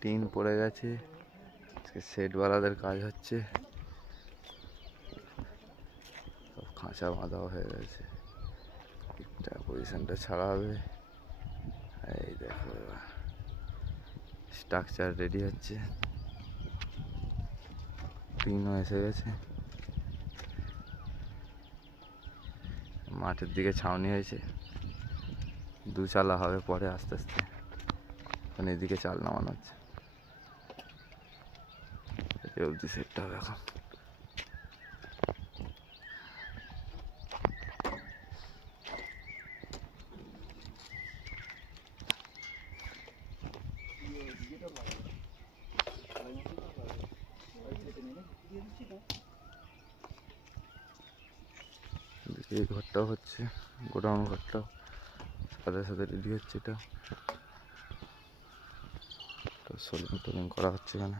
টিন পড়ে গেছে, শেডওয়ালাদের কাজ হচ্ছে, সব খাঁচা বাঁধা হয়ে গেছে, ঠিকঠাক পজিশনটা ছাড়া হবে। এই দেখো স্ট্রাকচার রেডি হচ্ছে, টিনও এসে গেছে, মাঠের দিকে ছাউনি হয়েছে, দুচালা হবে পরে আস্তে আস্তে। এখন এদিকে চাল নামানো হচ্ছে, অবধি সেটটা হবে এখন। এই ঘরটাও হচ্ছে, গোডাউন ঘরটাও সাথে সাথে রেডি হচ্ছে। এটা সোলিং টোলিং করা হচ্ছে এখানে।